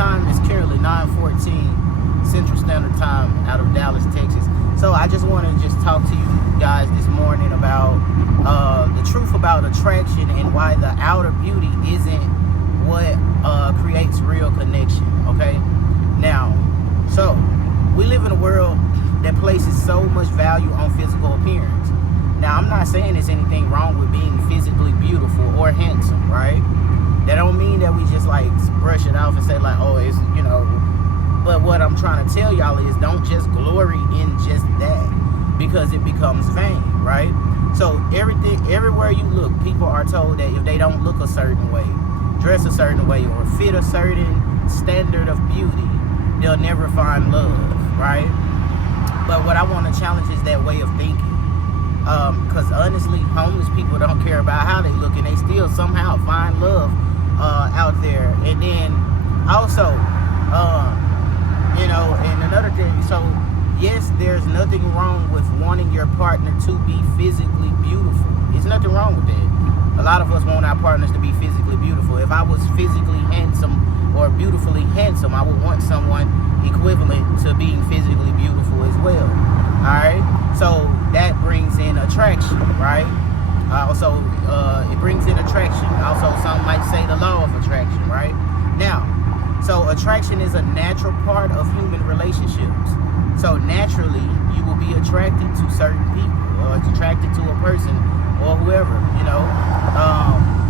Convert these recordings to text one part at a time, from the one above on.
time is currently 9:14 Central Standard Time out of Dallas, Texas. So I just want to just talk to you guys this morning about the truth about attraction and why the outer beauty isn't what creates real connection, okay? Now, so we live in a world that places so much value on physical appearance. Now, I'm not saying there's anything wrong with being physically beautiful or handsome, right? That don't mean that we just like brush it off and say like, oh, it's, you know. But what I'm trying to tell y'all is don't just glory in just that, because it becomes vain, right? So everywhere you look, people are told that if they don't look a certain way, dress a certain way, or fit a certain standard of beauty, they'll never find love, right? But what I want to challenge is that way of thinking. Because honestly, homeless people don't care about how they look, and they still somehow find love out there. And then also, you know, and another thing, so yes, there's nothing wrong with wanting your partner to be physically beautiful. There's nothing wrong with that. A lot of us want our partners to be physically beautiful. If I was physically handsome or beautifully handsome, I would want someone equivalent to being physically beautiful as well. Alright? So that brings in attraction, right? Also, it brings in attraction. Also, some might say the law of attraction, right? Now, so attraction is a natural part of human relationships. So naturally, you will be attracted to certain people, or attracted to a person, or whoever, you know.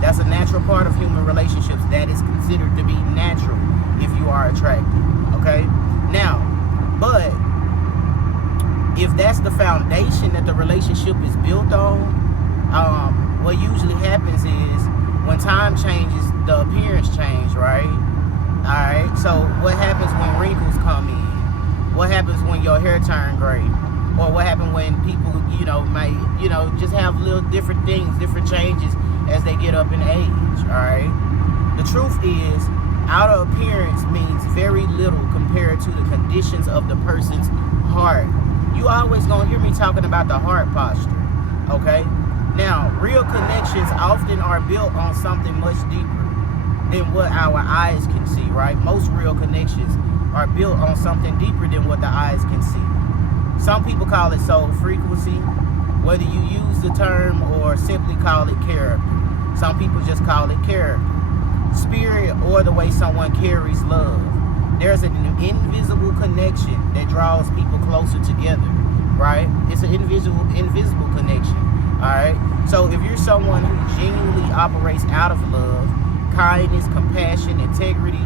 That's a natural part of human relationships. That is considered to be natural if you are attracted, okay? Now, but if that's the foundation that the relationship is built on, what usually happens is when time changes, the appearance changes, right? Alright, so what happens when wrinkles come in? What happens when your hair turns gray? Or what happens when people, you know, might, you know, just have little different things, different changes as they get up in age, alright? The truth is, outer appearance means very little compared to the conditions of the person's heart. You always gonna hear me talking about the heart posture, okay? Now, real connections often are built on something much deeper than what our eyes can see, right? Most real connections are built on something deeper than what the eyes can see. Some people call it soul frequency, whether you use the term or simply call it character. Some people just call it character, spirit, or the way someone carries love. There's an invisible connection that draws people closer together, right? It's an invisible connection, all right? So if you're someone who genuinely operates out of love, kindness, compassion, integrity,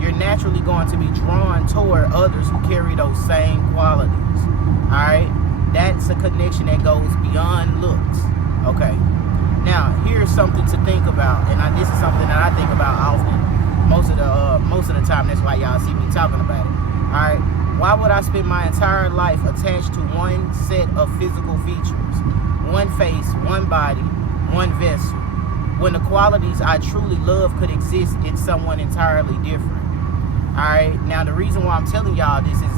you're naturally going to be drawn toward others who carry those same qualities, all right? That's a connection that goes beyond looks, okay? Now, here's something to think about, and this is something that I think about often. Most of the time, that's why y'all see me talking about it. All right, why would I spend my entire life attached to one set of physical features, one face, one body, one vessel, when the qualities I truly love could exist in someone entirely different? All right, now the reason why I'm telling y'all this is,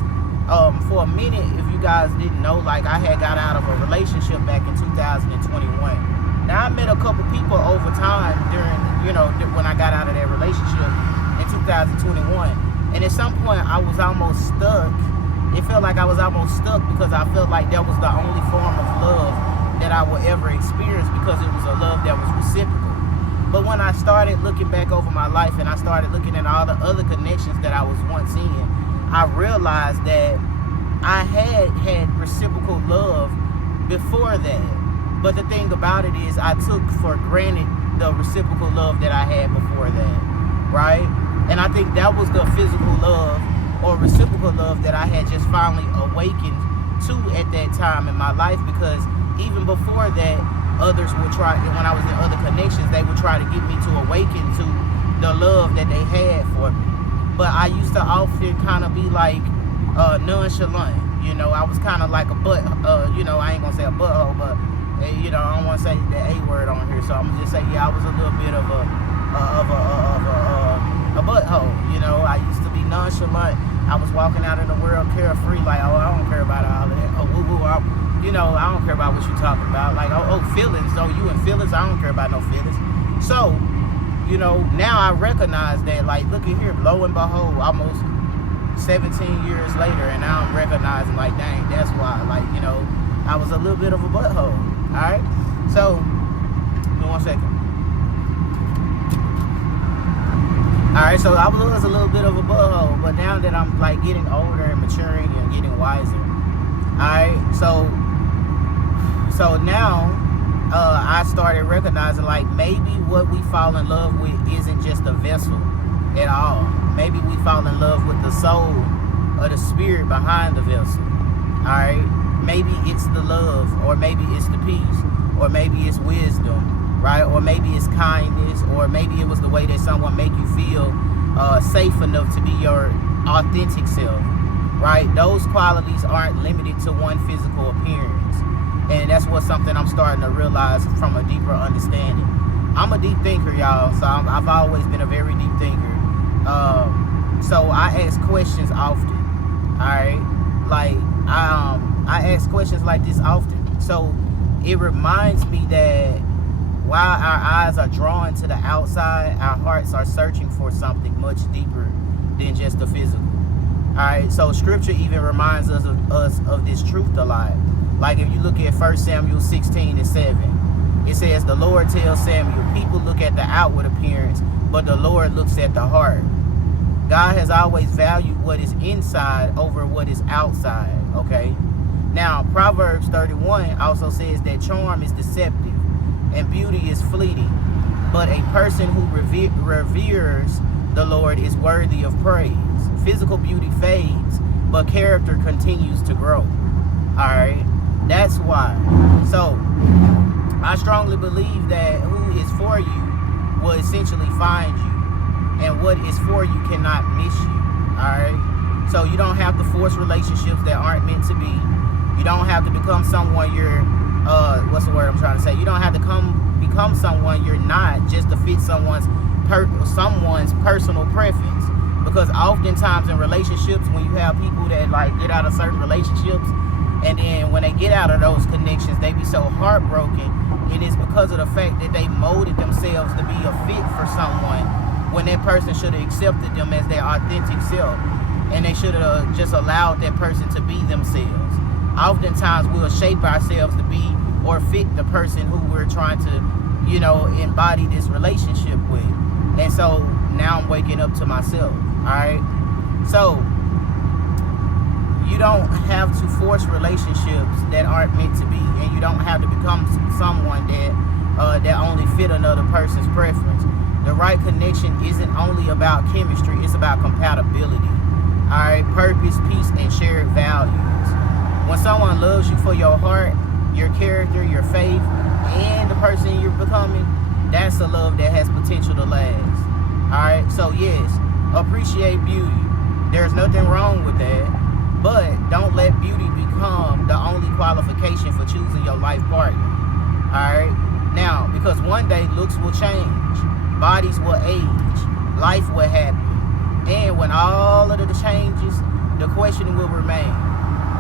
for a minute, if you guys didn't know, like I had got out of a relationship back in 2021. Now, I met a couple people over time during, you know, when I got out of that relationship in 2021. And at some point, I was almost stuck. It felt like I was almost stuck because I felt like that was the only form of love that I would ever experience, because it was a love that was reciprocal. But when I started looking back over my life and I started looking at all the other connections that I was once in, I realized that I had reciprocal love before that. But the thing about it is, I took for granted the reciprocal love that I had before that, right? And I think that was the physical love or reciprocal love that I had just finally awakened to at that time in my life, because even before that, others would try, when I was in other connections, they would try to get me to awaken to the love that they had for me. But I used to often kind of be like nonchalant, you know. I was kind of like a butt, you know, I ain't gonna say a butthole, but you know, I don't want to say the A word on here, so I'm gonna just say, yeah, I was a little bit of a butthole. You know, I used to be nonchalant. I was walking out in the world carefree, like, oh, I don't care about all of that. Oh, woo woo, you know, I don't care about what you're talking about. Like, oh, feelings. Oh, you and feelings? I don't care about no feelings. So, you know, now I recognize that, like, look at here, lo and behold, almost 17 years later, and now I'm recognizing, like, dang, that's why, like, you know, I was a little bit of a butthole. All right, so give me 1 second. All right, so I was a little bit of a butthole, but now that I'm, like, getting older and maturing and getting wiser, all right, so now I started recognizing, like, maybe what we fall in love with isn't just a vessel at all. Maybe we fall in love with the soul or the spirit behind the vessel. All right, maybe it's the love, or maybe it's the peace, or maybe it's wisdom, right? Or maybe it's kindness, or maybe it was the way that someone make you feel safe enough to be your authentic self, right? Those qualities aren't limited to one physical appearance. And that's what something I'm starting to realize from a deeper understanding. I'm a deep thinker, y'all. So I've always been a very deep thinker. So I ask questions often. All right, like I ask questions like this often. So it reminds me that while our eyes are drawn to the outside, our hearts are searching for something much deeper than just the physical. All right. So Scripture even reminds us of this truth a lot. Like if you look at 1 Samuel 16:7, it says, the Lord tells Samuel, people look at the outward appearance, but the Lord looks at the heart. God has always valued what is inside over what is outside, okay? Now, Proverbs 31 also says that charm is deceptive and beauty is fleeting, but a person who reveres the Lord is worthy of praise. Physical beauty fades, but character continues to grow, all right? That's why. So I strongly believe that who is for you will essentially find you, and what is for you cannot miss you. All right. So you don't have to force relationships that aren't meant to be. You don't have to become someone you're what's the word I'm trying to say? You don't have to become someone you're not just to fit someone's personal preference. Because oftentimes in relationships, when you have people that like get out of certain relationships, and then when they get out of those connections, they be so heartbroken. And it's because of the fact that they molded themselves to be a fit for someone when that person should have accepted them as their authentic self. And they should have just allowed that person to be themselves. Oftentimes we'll shape ourselves to be or fit the person who we're trying to, you know, embody this relationship with. And so now I'm waking up to myself, all right? So you don't have to force relationships that aren't meant to be, and you don't have to become someone that only fit another person's preference. The right connection isn't only about chemistry, it's about compatibility. All right, purpose, peace, and shared values. When someone loves you for your heart, your character, your faith, and the person you're becoming, that's a love that has potential to last. All right, so yes, appreciate beauty. There's nothing wrong with that. But don't let beauty become the only qualification for choosing your life partner. All right? Now, because one day looks will change, bodies will age, life will happen. And when all of the changes, the question will remain,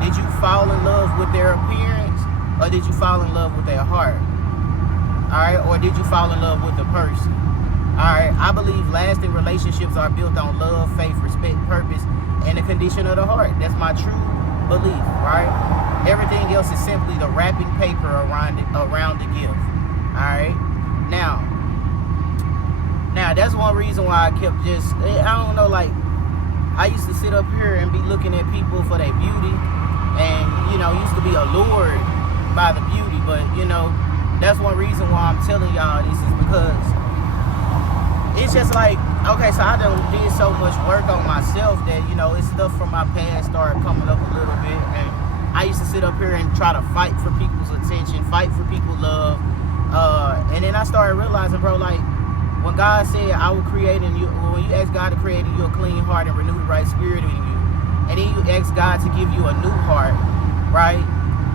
did you fall in love with their appearance, or did you fall in love with their heart? All right? Or did you fall in love with the person? All right? I believe lasting relationships are built on love, faith, respect, purpose, and the condition of the heart. That's my true belief, right? Everything else is simply the wrapping paper around the gift. All right. Now that's one reason why I kept I don't know, like I used to sit up here and be looking at people for their beauty, and you know, used to be allured by the beauty. But you know, that's one reason why I'm telling y'all this is because it's just like, okay, so I done did so much work on myself that, you know, it's stuff from my past started coming up a little bit. And I used to sit up here and try to fight for people's attention, fight for people's love. And then I started realizing, bro, like, when God said, I will create in you, when you ask God to create in you a clean heart and renew the right spirit in you, and then you ask God to give you a new heart, right?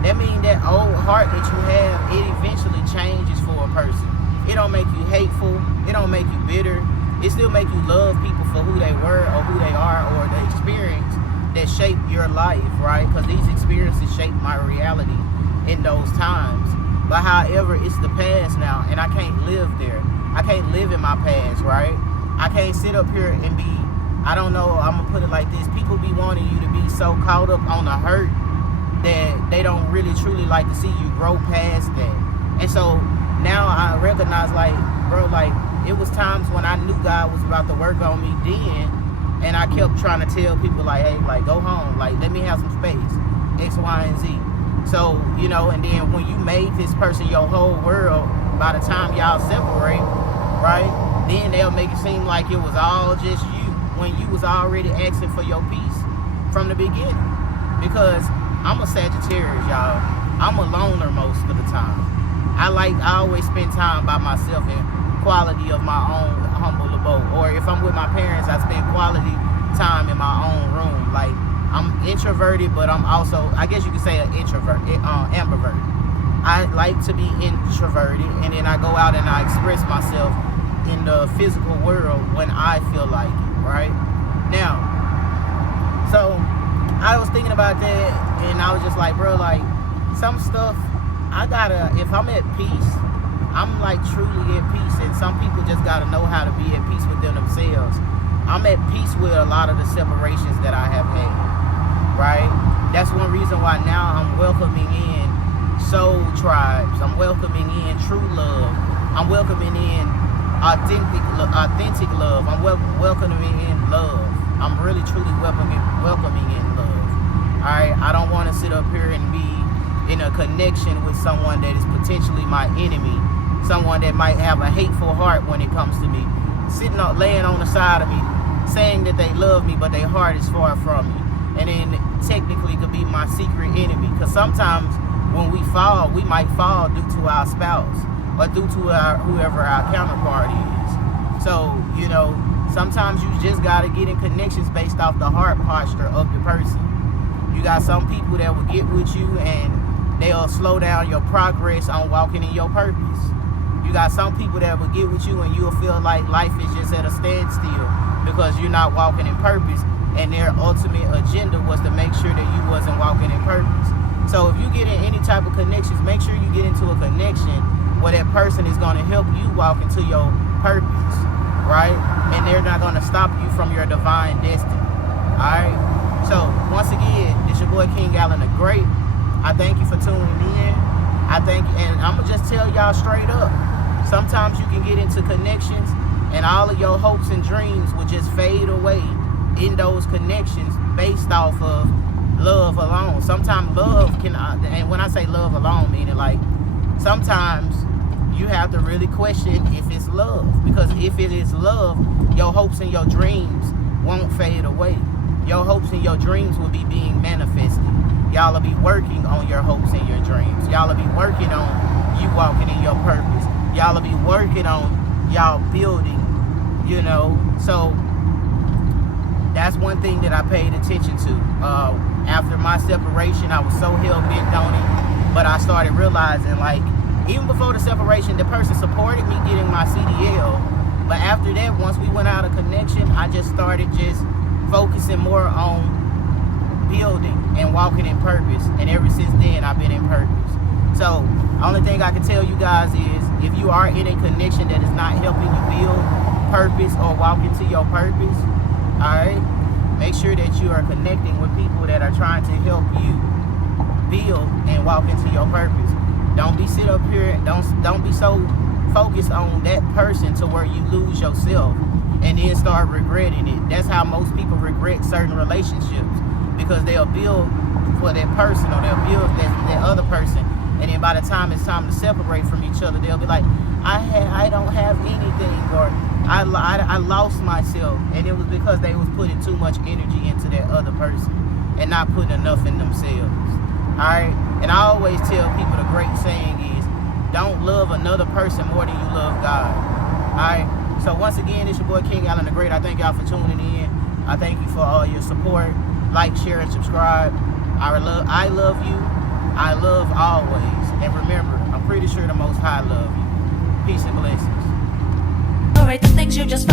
That means that old heart that you have, it eventually changes for a person. It don't make you hateful. It don't make you bitter. It still make you love people for who they were or who they are, or the experience that shaped your life, right? Because these experiences shaped my reality in those times. But however, it's the past now, and I can't live there. I can't live in my past, right? I can't sit up here and be, I don't know, I'm gonna put it like this. People be wanting you to be so caught up on the hurt that they don't really truly like to see you grow past that. And so now I recognize, like, bro, like, it was times when I knew God was about to work on me then, and I kept trying to tell people, like, hey, like, go home, like, let me have some space, X, Y, and Z. So, you know, and then when you made this person your whole world, by the time y'all separate, right, then they'll make it seem like it was all just you, when you was already asking for your peace from the beginning. Because I'm a Sagittarius, y'all. I'm a loner most of the time. I always spend time by myself and quality of my own humble abode. Or if I'm with my parents, I spend quality time in my own room. Like, I'm introverted, but I'm also, I guess you could say, an introvert, ambivert. I like to be introverted, and then I go out and I express myself in the physical world when I feel like it, right? Now, so I was thinking about that, and I was just like, bro, like, some stuff, if I'm at peace, I'm like truly at peace, and some people just gotta know how to be at peace within themselves. I'm at peace with a lot of the separations that I have had, right? That's one reason why now I'm welcoming in soul tribes. I'm welcoming in true love. I'm welcoming in authentic love. I'm welcoming in love. I'm really truly welcoming in love. All right, I don't want to sit up here and be in a connection with someone that is potentially my enemy, someone that might have a hateful heart when it comes to me, laying on the side of me, saying that they love me, but their heart is far from me, and then technically could be my secret enemy. Because sometimes when we fall, we might fall due to our spouse or due to whoever our counterparty is. So, you know, sometimes you just got to get in connections based off the heart posture of the person. You got some people that will get with you and they'll slow down your progress on walking in your purpose. You got some people that will get with you and you'll feel like life is just at a standstill because you're not walking in purpose, and their ultimate agenda was to make sure that you wasn't walking in purpose. So if you get in any type of connections, make sure you get into a connection where that person is going to help you walk into your purpose, right? And they're not going to stop you from your divine destiny, all right? So once again, it's your boy King Allen the Great. I thank you for tuning in. And I'm going to just tell y'all straight up, sometimes you can get into connections and all of your hopes and dreams will just fade away in those connections based off of love alone. Sometimes love can, and when I say love alone, meaning like sometimes you have to really question if it's love. Because if it is love, your hopes and your dreams won't fade away. Your hopes and your dreams will be being manifested. Y'all will be working on your hopes and your dreams. Y'all will be working on you walking in your purpose. Y'all will be working on y'all building, you know. So that's one thing that I paid attention to. After my separation, I was so hell-bent on it. But I started realizing, like, even before the separation, the person supported me getting my CDL. But after that, once we went out of connection, I just started just focusing more on building and walking in purpose. And ever since then, I've been in purpose. So, the only thing I can tell you guys is, if you are in a connection that is not helping you build purpose or walk into your purpose, alright, make sure that you are connecting with people that are trying to help you build and walk into your purpose. Don't be sit up here, don't be so focused on that person to where you lose yourself and then start regretting it. That's how most people regret certain relationships, because they'll build for that person or they'll build that other person, and then by the time it's time to separate from each other, they'll be like, I don't have anything, or I lost myself, and it was because they was putting too much energy into that other person and not putting enough in themselves. Alright? And I always tell people, the great saying is, don't love another person more than you love God. Alright? So once again, it's your boy King Allen the Great. I thank y'all for tuning in. I thank you for all your support. Like, share, and subscribe. I love you. I love always. And remember, I'm pretty sure the Most High love you. Peace and blessings. Alright, the things you just